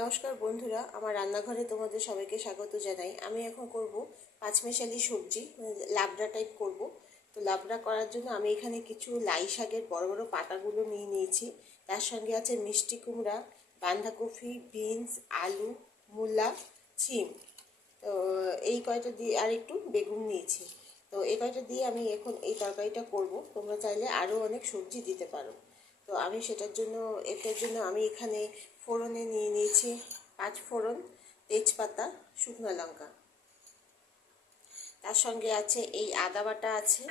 নমস্কার বন্ধুরা, আমার রান্নাঘরে তোমাদের সবাইকে স্বাগত জানাই। আমি এখন করব পাঁচমেশালি সবজি, লাবড়া টাইপ করব। তো লাবড়া করার জন্য আমি এখানে কিছু লাই শাকের বড় বড় পাতাগুলো নিয়ে নিয়েছি। তার সঙ্গে আছে মিষ্টি কুমড়া, বাঁধাকপি, বিনস, আলু, মূলা, শিম। তো এই কয়টা দিয়ে আর একটু বেগুন নিয়েছি। তো এই কয়টা দিয়ে আমি এখন এই তরকারিটা করব। তোমরা চাইলে আরও অনেক সবজি দিতে পারো। তো আমি এটার জন্য আমি এখানে ফোড়নে নিয়ে নিয়েছি 5 ফোড়ন, তেজপাতা, শুকনো লঙ্কা। তার সঙ্গে আছে এই আদা বাটা আছে,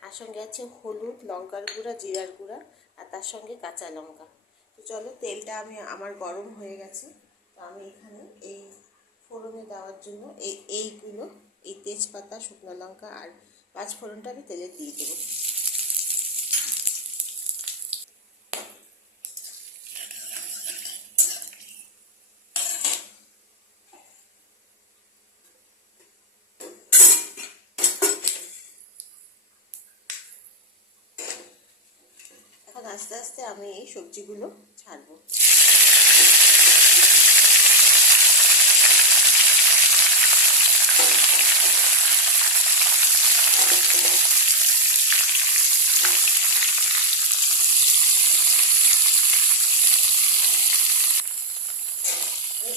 তার সঙ্গে আছে হলুদ, লঙ্কার গুঁড়া, জিরার গুঁড়া, আর তার সঙ্গে কাঁচা লঙ্কা। তো চলো, তেলটা আমার গরম হয়ে গেছে। তো আমি এখানে এই ফোড়নে দেওয়ার জন্য এই তেজপাতা, শুকনো লঙ্কা আর 5 ফোড়নটা আমি তেলে দিয়ে দেবো। এখন আস্তে আস্তে আমি এই সবজিগুলো ছাড়বো।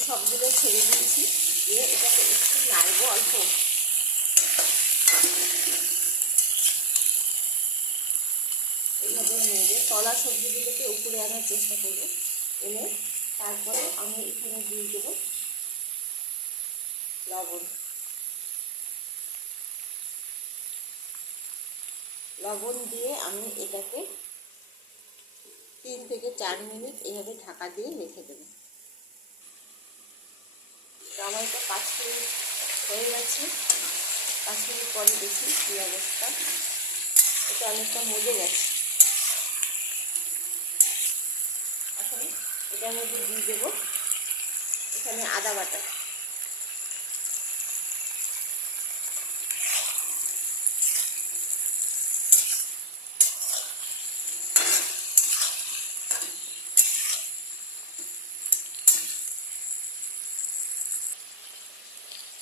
সবগুলো ছেড়ে দিয়েছি, দিয়ে এটাকে একটু নাড়বো অল্প। এইভাবে নেড়ে তলা সবজিগুলোকে উপরে আনার চেষ্টা করবো। এনে তারপরে আমি এখানে দিয়ে দেবো লবণ। লবণ দিয়ে আমি এটাকে 3 থেকে 4 মিনিট এইভাবে ঢাকা দিয়ে রেখে দেবো। তো আমার এটা 5 মিনিট হয়ে গেছে। 5 মিনিট পরে দেখি কী অবস্থা। এটা অনেকটা মজে গেছে। এখন এটার মধ্যে দিয়ে দেবো এখানে আদা বাটা।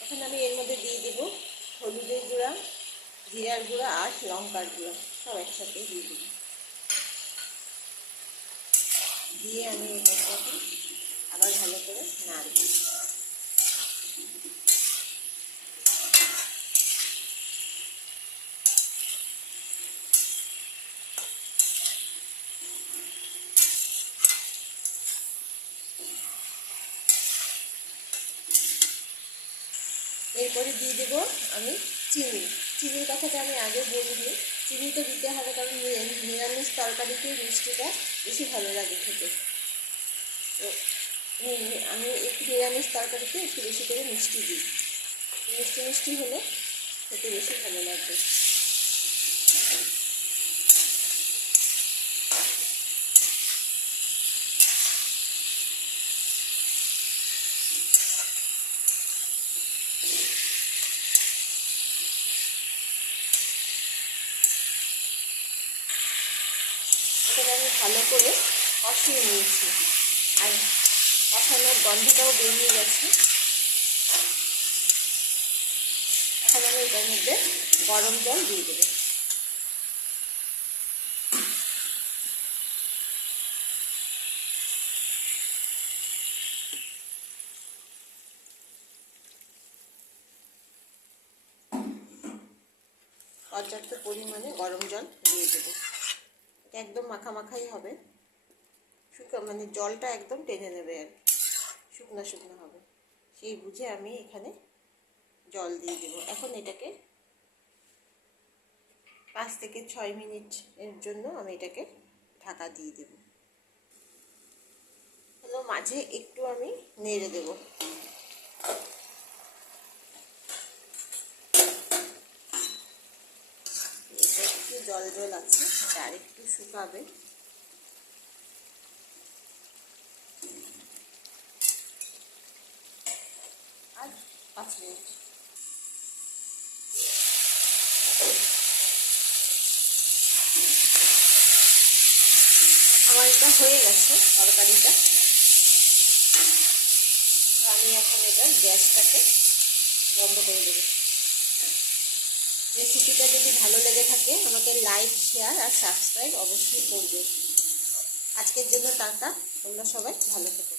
এখন আমি এর মধ্যে দিয়ে দেবো হলুদের গুঁড়া, জিরার গুঁড়া আর লঙ্কার গুঁড়া, সব একসাথে দিয়ে দেবো। দিয়ে আমি এটাকে আবার ভালো করে নাড়ব। এরপরে দিয়ে দেবো আমি চিনি। চিনির কথাটা আমি আগে বলিনি। চিনি তো দিতে হবে, কারণ নিরামিষ তরকারিতে মিষ্টিটা বেশি ভালো লাগে খেতে। তো আমি একটু নিরামিষ তরকারিতে একটু বেশি করে মিষ্টি দিই। মিষ্টি মিষ্টি হলে খেতে বেশি ভালো লাগবে। এটাকে আমি ভালো করে কষিয়ে নিয়েছি, আর কষানোর গন্ধটাও বেরিয়ে গেছে। এখন আমি এটার মধ্যে গরম জল দিয়ে দেবো। পর্যাপ্ত পরিমাণে গরম জল দিয়ে দেবো। এটা একদম মাখামাখাই হবে, মানে জলটা একদম টেনে নেবে, আর শুকনো শুকনো হবে, সেই বুঝে আমি এখানে জল দিয়ে দেবো। এখন এটাকে 5 থেকে 6 মিনিট এর জন্য আমি এটাকে ঢাকা দিয়ে দেবো। হলো মাঝে একটু আমি নেড়ে দেবো। এটা একটু জল জল আছে, আর একটু শুকাবে। আর 5 মিনিট। আমার এটা হয়ে গেছে তরকারিটা। আমি এখন এবার গ্যাসটাকে বন্ধ করে দেবো। রেসিপিটা যদি ভালো লেগে থাকে আমাকে লাইক, শেয়ার আর সাবস্ক্রাইব অবশ্যই করবে। আজকের জন্য টাটা, তোমরা সবাই ভালো থেকো।